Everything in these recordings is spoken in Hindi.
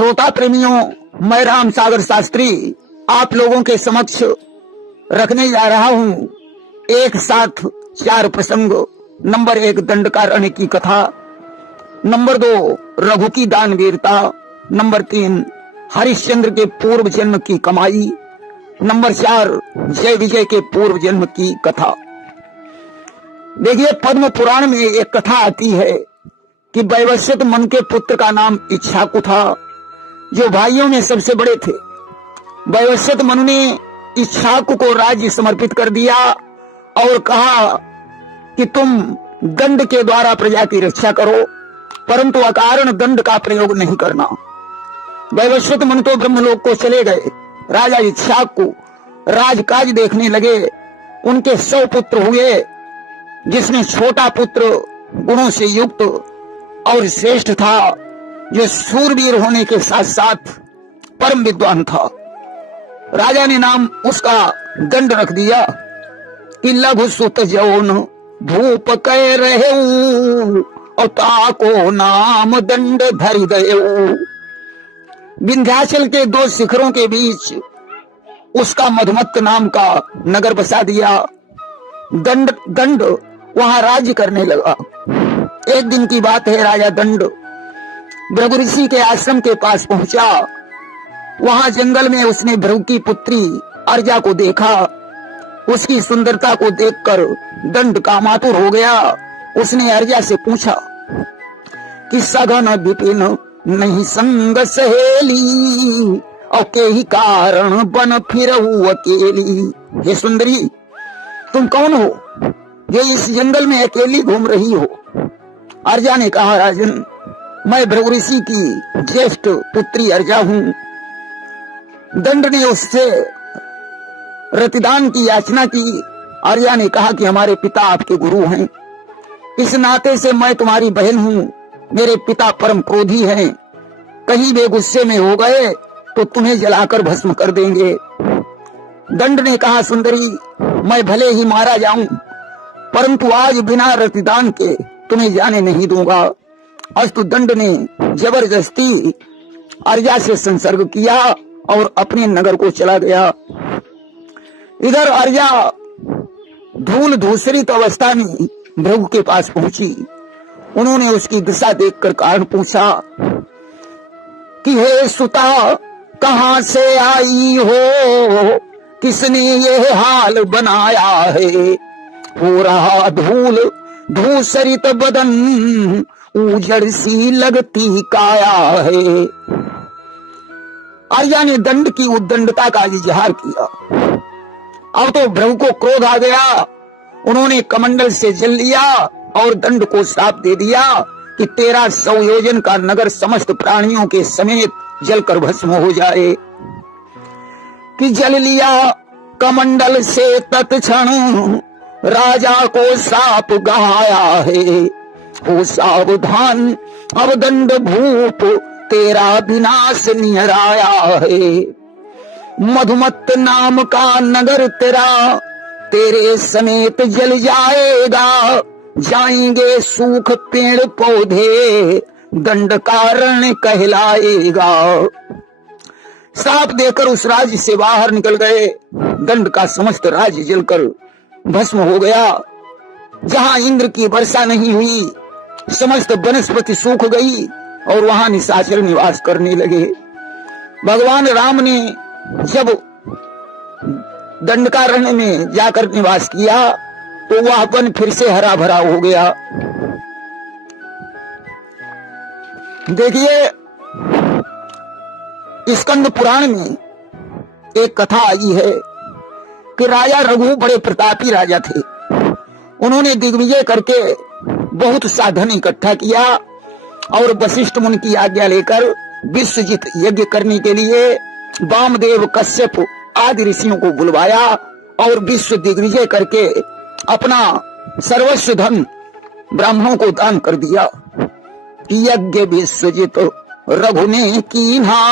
श्रोता प्रेमियों, मैं राम सागर शास्त्री आप लोगों के समक्ष रखने जा रहा हूँ एक साथ 4 प्रसंग। नंबर 1 दंडकारण्य की कथा, नंबर 2 रघु की दानवीरता, नंबर 3 हरिश्चंद्र के पूर्व जन्म की कमाई, नंबर 4 जय विजय के पूर्व जन्म की कथा। देखिए, पद्म पुराण में एक कथा आती है कि वैवस्वत मनु के पुत्र का नाम इक्ष्वाकु था, जो भाइयों में सबसे बड़े थे। वैवस्वत मनु ने इक्ष्वाकु को राज्य समर्पित कर दिया और कहा कि तुम दंड के द्वारा प्रजा की रक्षा करो, परंतु अकारण दंड का प्रयोग नहीं करना। वैवस्वत मनु तो ब्रह्मलोक को चले गए। राजा इक्ष्वाकु राजकाज देखने लगे। उनके 100 पुत्र हुए, जिसमें छोटा पुत्र गुणों से युक्त और श्रेष्ठ था, जो शूरवीर होने के साथ साथ परम विद्वान था। राजा ने नाम उसका दंड रख दिया कि लघु सुत जौन भूप कह रहे और ताको नाम दंड धरि दयो। विंध्याचल के 2 शिखरों के बीच उसका मधुमत्त नाम का नगर बसा दिया। दंड वहां राज्य करने लगा। एक दिन की बात है, राजा दंड भृगु ऋषि के आश्रम के पास पहुंचा। वहां जंगल में उसने भृगु की पुत्री अर्जा को देखा। उसकी सुंदरता को देखकर दंड कामातुर हो गया। उसने अर्जा से पूछा कि सघन विपिन नहीं संग सहेली, और के ही कारण बन फिरहु अकेली। हे सुंदरी, तुम कौन हो जो इस जंगल में अकेली घूम रही हो? अर्जा ने कहा, राजन, मैं भृगु ऋषि की ज्येष्ठ पुत्री अर्जा हूं। दंड ने उससे रतिदान की याचना की। अर्जा ने कहा कि हमारे पिता आपके गुरु हैं, इस नाते से मैं तुम्हारी बहन हूं। मेरे पिता परम क्रोधी हैं, कहीं वे गुस्से में हो गए तो तुम्हें जलाकर भस्म कर देंगे। दंड ने कहा, सुंदरी, मैं भले ही मारा जाऊं, परंतु आज बिना रतिदान के तुम्हें जाने नहीं दूंगा। अस्तु दंड ने जबरदस्ती अर्जा से संसर्ग किया और अपने नगर को चला गया। इधर अर्जा धूल धूसरित अवस्था में भृगु के पास पहुंची। उन्होंने उसकी दिशा देखकर कारण पूछा कि हे सुता, कहां से आई हो? किसने ये हाल बनाया है? हो रहा धूल धूसरित बदन, उजड़ सी लगती काया है। अर्जा ने दंड की उद्दंडता का इजहार किया। अब तो भृगु को क्रोध आ गया। उन्होंने कमंडल से जल लिया और दंड को श्राप दे दिया कि तेरा 100 योजन का नगर समस्त प्राणियों के समेत जलकर भस्म हो जाए। कि जल लिया कमंडल से तत्क्षण, राजा को श्राप गहाया है। हो सावधान, अब दंड भूप तेरा विनाश नियर आया है। मधुमत्त नाम का नगर तेरा तेरे समेत जल जाएगा। जाएंगे सूख पेड़ पौधे, दंड कारण कहलाएगा। श्राप देकर उस राज्य से बाहर निकल गए। दंड का समस्त राज्य जलकर भस्म हो गया। जहां इंद्र की वर्षा नहीं हुई, समस्त वनस्पति सूख गई और वहां निशाचर निवास करने लगे। भगवान राम ने जब दंडकारण्य में जाकर निवास किया तो वह वन फिर से हरा भरा हो गया। देखिए, स्कंद पुराण में एक कथा आई है कि राजा रघु बड़े प्रतापी राजा थे। उन्होंने दिग्विजय करके बहुत साधन इकट्ठा किया और वशिष्ठ मुनि की आज्ञा लेकर विश्वजित यज्ञ करने के लिए वामदेव, कश्यप आदि ऋषियों को बुलवाया और विश्व दिग्विजय करके अपना सर्वस्व धन ब्राह्मणों को दान कर दिया। यज्ञ विश्वजित रघु ने कीन्हा,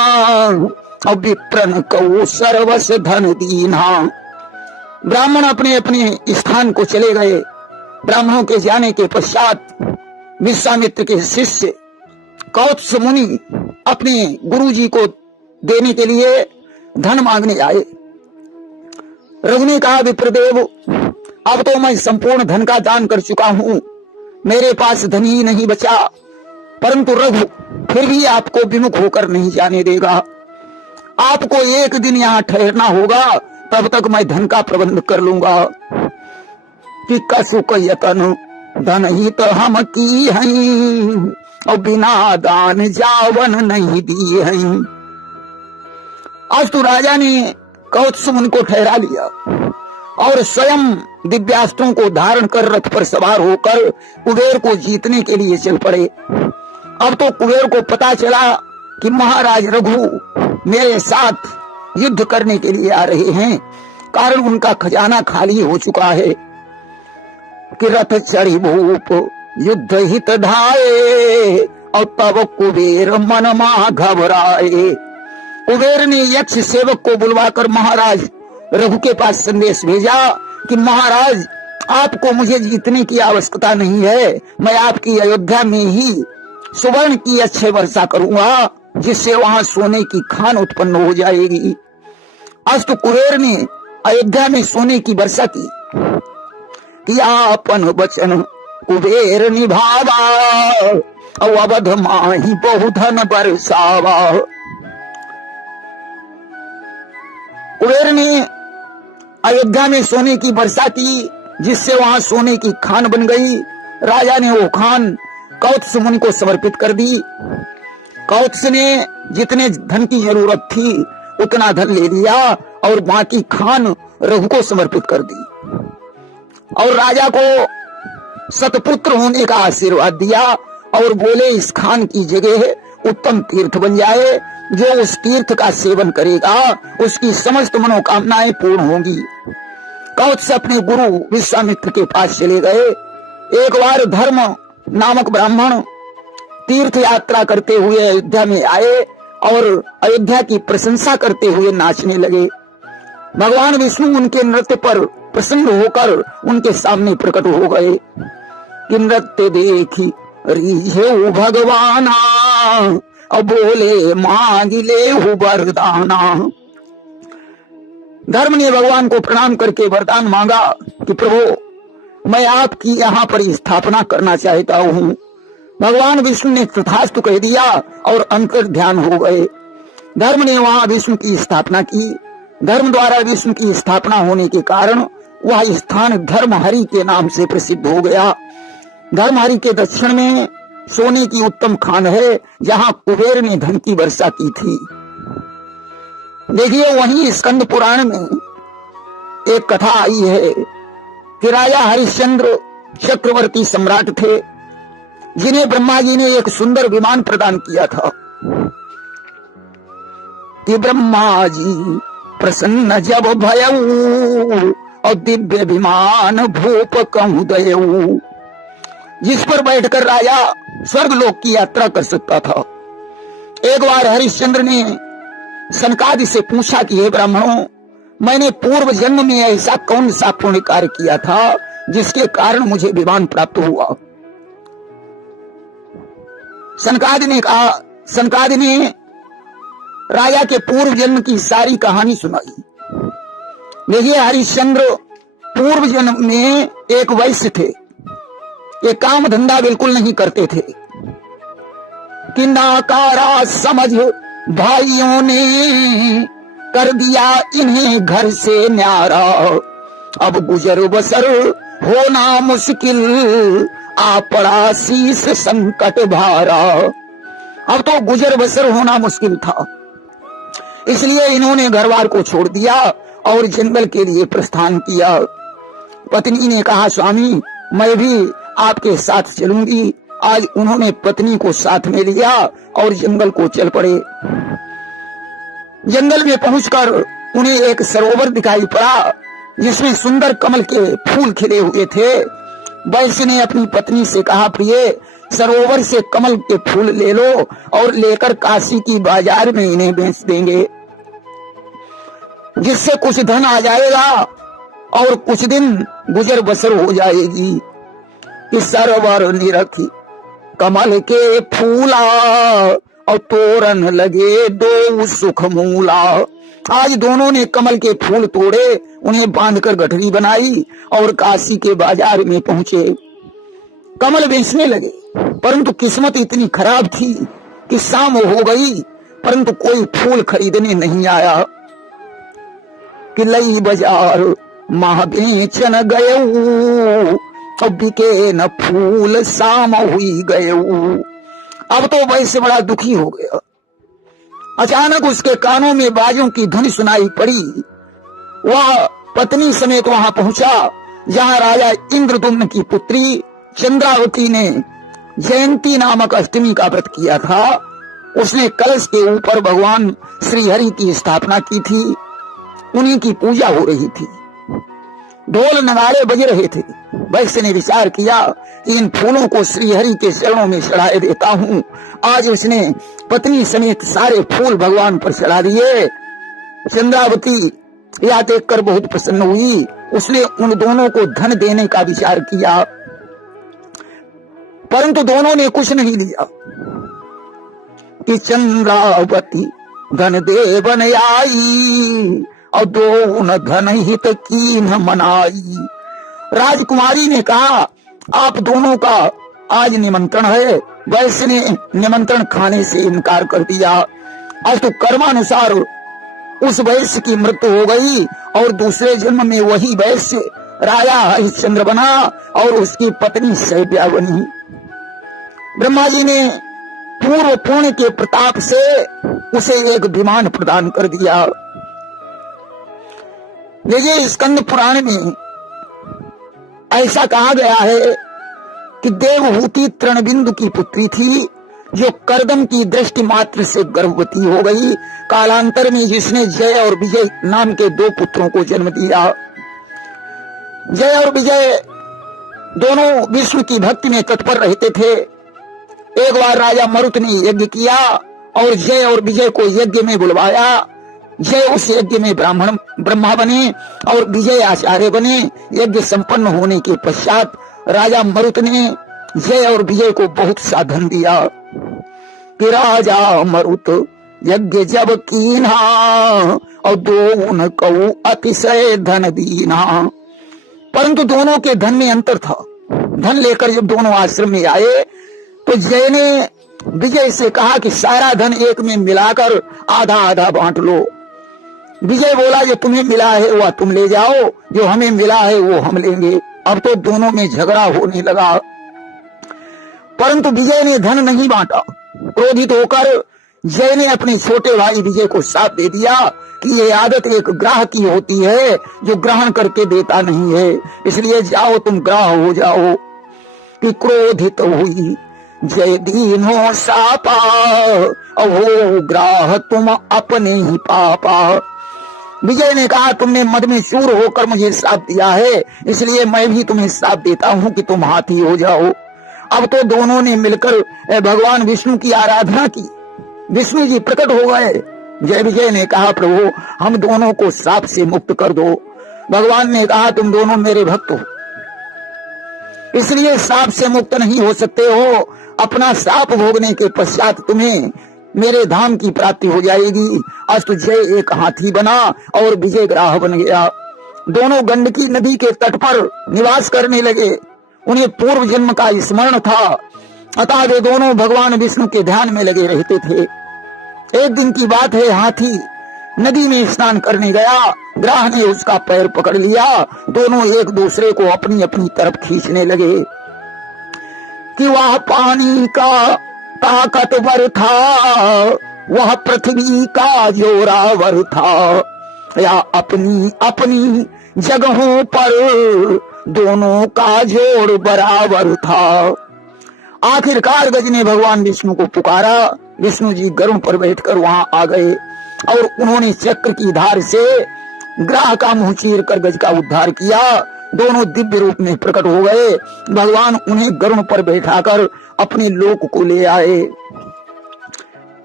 और विप्रन कौ सर्वस्व धन दीन्हा। ब्राह्मण अपने अपने स्थान को चले गए। ब्राह्मणों के जाने के पश्चात विश्वामित्र के शिष्य कौत्स मुनि अपने गुरुजी को देने के लिए धन मांगने आए। रघु ने कहा, विप्रदेव, अब तो मैं संपूर्ण धन का दान कर चुका हूं, मेरे पास धन ही नहीं बचा, परंतु रघु फिर भी आपको विमुख होकर नहीं जाने देगा। आपको एक दिन यहाँ ठहरना होगा, तब तक मैं धन का प्रबंध कर लूंगा। कि कसुक यतन धन ही तो हम की हैं, और बिना दान जावन नहीं दी हैं। आज तो राजा ने कौत्स मुनि को ठहरा लिया और स्वयं दिव्यास्त्रों को धारण कर रथ पर सवार होकर कुबेर को जीतने के लिए चल पड़े। अब तो कुबेर को पता चला कि महाराज रघु मेरे साथ युद्ध करने के लिए आ रहे हैं, कारण उनका खजाना खाली हो चुका है। कि रथ चढ़ी भूप युद्ध हित धाये, और तब कुबेर मन मा घबराए। कुबेर ने यक्ष सेवक को बुलवाकर महाराज रघु के पास संदेश भेजा कि महाराज, आपको मुझे जीतने की आवश्यकता नहीं है, मैं आपकी अयोध्या में ही सुवर्ण की अच्छे वर्षा करूंगा, जिससे वहां सोने की खान उत्पन्न हो जाएगी। आज तो कुबेर ने अयोध्या में सोने की वर्षा की। कि आपन वचन कुबेर निभावा, अवध माही बहुधन बरसावा। कुबेर ने अयोध्या में सोने की वर्षा की, जिससे वहां सोने की खान बन गई। राजा ने वो खान कौत्स मुनि को समर्पित कर दी। कौत्स ने जितने धन की जरूरत थी उतना धन ले लिया और बाकी खान रघु को समर्पित कर दी, और राजा को सतपुत्र होने का आशीर्वाद दिया और बोले, इस खान की जगह उत्तम तीर्थ बन जाए, जो उस तीर्थ का सेवन करेगा उसकी समस्त मनोकामनाएं पूर्ण होंगी। कौत्स अपने गुरु विश्वामित्र के पास चले गए। एक बार धर्म नामक ब्राह्मण तीर्थ यात्रा करते हुए अयोध्या में आए और अयोध्या की प्रशंसा करते हुए नाचने लगे। भगवान विष्णु उनके नृत्य पर प्रसन्न होकर उनके सामने प्रकट हो गए। कि नृत्य देखी रीझे भगवाना, अब बोले मांगिले हु वरदाना। धर्म ने भगवान को प्रणाम करके वरदान मांगा कि प्रभु, मैं आपकी यहाँ पर स्थापना करना चाहता हूँ। भगवान विष्णु ने तथास्तु कह दिया और अंतर ध्यान हो गए। धर्म ने वहां विष्णु की स्थापना की। धर्म द्वारा विष्णु की स्थापना होने के कारण वह स्थान धर्महरि के नाम से प्रसिद्ध हो गया। धर्महरि के दक्षिण में सोने की उत्तम खान है, जहां कुबेर ने धन की वर्षा की थी। देखिए, वहीं स्कंद पुराण में एक कथा आई है कि राजा हरिश्चंद्र चक्रवर्ती सम्राट थे, जिन्हें ब्रह्मा जी ने एक सुंदर विमान प्रदान किया था। कि ब्रह्मा जी प्रसन्न जब भयऊ, और दिव्य विमान भूप कहूं दयऊ, जिस पर बैठकर राजा स्वर्गलोक की यात्रा कर सकता था। एक बार हरिश्चंद्र ने सनकादि से पूछा कि हे ब्राह्मणों, मैंने पूर्व जन्म में ऐसा कौन सा पुण्य कार्य किया था जिसके कारण मुझे विमान प्राप्त हुआ। सनकादि ने राजा के पूर्व जन्म की सारी कहानी सुनाई। देखिए, हरिश्चंद्र पूर्व जन्म में एक वैश्य थे। ये काम धंधा बिल्कुल नहीं करते थे। कि नाकारा समझ भाइयों ने कर दिया इन्हें घर से न्यारा, अब गुजर बसर होना मुश्किल, आ पड़ा शीश संकट भारा। अब तो गुजर बसर होना मुश्किल था, इसलिए इन्होंने घरवार को छोड़ दिया और जंगल के लिए प्रस्थान किया। पत्नी ने कहा, स्वामी मैं भी आपके साथ चलूंगी। आज उन्होंने पत्नी को साथ में लिया और जंगल को चल पड़े। जंगल में पहुंचकर उन्हें एक सरोवर दिखाई पड़ा, जिसमें सुंदर कमल के फूल खिले हुए थे। वैश्य ने अपनी पत्नी से कहा, प्रिय, सरोवर से कमल के फूल ले लो और लेकर काशी की बाजार में इन्हें बेच देंगे, जिससे कुछ धन आ जाएगा और कुछ दिन गुजर बसर हो जाएगी। कि सरोवर निरखी कमल के फूला, और तोरण लगे दो सुख मूला। आज दोनों ने कमल के फूल तोड़े, उन्हें बांधकर गठरी बनाई और काशी के बाजार में पहुंचे। कमल बेचने लगे, परंतु किस्मत इतनी खराब थी कि शाम हो गई परंतु कोई फूल खरीदने नहीं आया। कि लई बाजार माह बेचन गए, अब बिके न फूल शाम हुई गए। अब तो वैसे बड़ा दुखी हो गया। अचानक उसके कानों में बाजों की धुन सुनाई पड़ी। वह पत्नी समेत वहां पहुंचा जहां राजा इंद्रदुम्न की पुत्री चंद्रावती ने जयंती नामक अष्टमी का व्रत किया था। उसने कलश के ऊपर भगवान श्रीहरि की स्थापना की थी, उन्हीं की पूजा हो रही थी। ढोल नगाड़े बज रहे थे। वैश्य ने विचार किया कि इन फूलों को श्रीहरि के चरणों में चढ़ाए देता हूँ। आज उसने पत्नी समेत सारे फूल भगवान पर चढ़ा दिए। चंद्रावती यह देखकर बहुत प्रसन्न हुई। उसने उन दोनों को धन देने का विचार किया, परंतु दोनों ने कुछ नहीं दिया। कि चंद्रावती धन दे बन आई और दो न धन हित की न मनाई। राजकुमारी ने कहा, आप दोनों का आज निमंत्रण है। वैश्य ने निमंत्रण खाने से इनकार कर दिया। आज तो कर्मानुसार उस वैश्य की मृत्यु हो गई और दूसरे जन्म में वही वैश्य राजा हरिश्चंद्र बना और उसकी पत्नी शैव्या बनी। ब्रह्मा जी ने पूर्व पुण्य के प्रताप से उसे एक विमान प्रदान कर दिया। विजय स्कंद पुराण में ऐसा कहा गया है कि देवहूति तृणबिंदु की पुत्री थी, जो करदम की दृष्टि मात्र से गर्भवती हो गई। कालांतर में जिसने जय और विजय नाम के दो पुत्रों को जन्म दिया। जय और विजय दोनों विष्णु की भक्ति में तत्पर रहते थे। एक बार राजा मरुत ने यज्ञ किया और जय और विजय को यज्ञ में बुलवाया। जय उस यज्ञ में ब्राह्मण ब्रह्मा बने और विजय आचार्य बने। यज्ञ संपन्न होने के पश्चात राजा मरुत ने जय और विजय को बहुत सा धन दिया। कि राजा मरुत यज्ञ जब कीना और दोनों को अतिशय धन दीना। परंतु दोनों के धन में अंतर था। धन लेकर जब दोनों आश्रम में आए तो जय ने विजय से कहा कि सारा धन एक में मिलाकर आधा आधा बांट लो। विजय बोला, जो तुम्हें मिला है वह तुम ले जाओ, जो हमें मिला है वो हम लेंगे। अब तो दोनों में झगड़ा होने लगा, परंतु विजय ने धन नहीं बांटा। क्रोधित होकर जय ने अपने छोटे भाई विजय को साथ दे दिया कि ये आदत एक ग्राहक की होती है जो ग्रहण करके देता नहीं है, इसलिए जाओ तुम ग्राह हो जाओ। कि क्रोधित हुई जय दीनो सापा और वो ग्राह तुम अपने ही पापा। विजय ने कहा, तुमने मद में चूर होकर मुझे श्राप दिया है, इसलिए मैं भी तुम्हें श्राप देता हूँ कि तुम हाथी हो जाओ। अब तो दोनों ने मिलकर भगवान विष्णु की आराधना की। विष्णु जी प्रकट हो गए। जय विजय ने कहा, प्रभु हम दोनों को श्राप से मुक्त कर दो। भगवान ने कहा, तुम दोनों मेरे भक्त हो, इसलिए श्राप से मुक्त नहीं हो सकते हो। अपना श्राप भोगने के पश्चात तुम्हें मेरे धाम की प्राप्ति हो जाएगी। आज तो जय एक हाथी बना और विजय ग्राह बन गया। दोनों गंडकी नदी के तट पर निवास करने लगे। उन्हें पूर्व जन्म का स्मरण था, अतः वे दोनों भगवान विष्णु के ध्यान में लगे रहते थे। एक दिन की बात है, हाथी नदी में स्नान करने गया। ग्राह ने उसका पैर पकड़ लिया। दोनों एक दूसरे को अपनी अपनी तरफ खींचने लगे। कि वह पानी का ताकतवर था, वह पृथ्वी का जोरावर था, या अपनी अपनी जगहों पर दोनों का जोड़ बराबर था। आखिरकार गज ने भगवान विष्णु को पुकारा। विष्णु जी गरुड़ पर बैठकर वहां आ गए और उन्होंने चक्र की धार से ग्राह का मुंह चीर कर गज का उद्धार किया। दोनों दिव्य रूप में प्रकट हो गए। भगवान उन्हें गरुड़ पर बैठाकर अपने लोक को ले आए।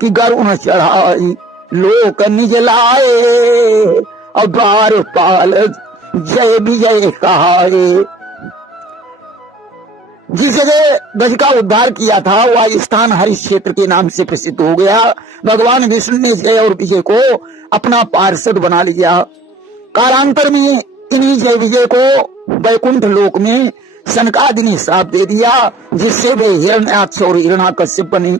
कि गरुड़ चढ़ाई लोक निज लाए और द्वार पाल जय विजय कहाए। जिस जगह गज का उद्धार किया था वह स्थान हरिश क्षेत्र के नाम से प्रसिद्ध हो गया। भगवान विष्णु ने जय और विजय को अपना पार्षद बना लिया। कालांतर में इन्हीं जय विजय को वैकुंठ लोक में सनकादि ने श्राप दे दिया, जिससे वे हिरण्याक्ष और हिरण्याकश्यप बने।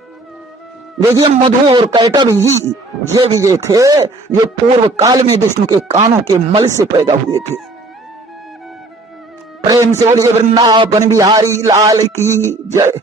देखिए, मधु और कैटभ ही जय विजय थे, जो पूर्व काल में विष्णु के कानों के मल से पैदा हुए थे। प्रेम से बोलिए वृंदावन बिहारी लाल की जय।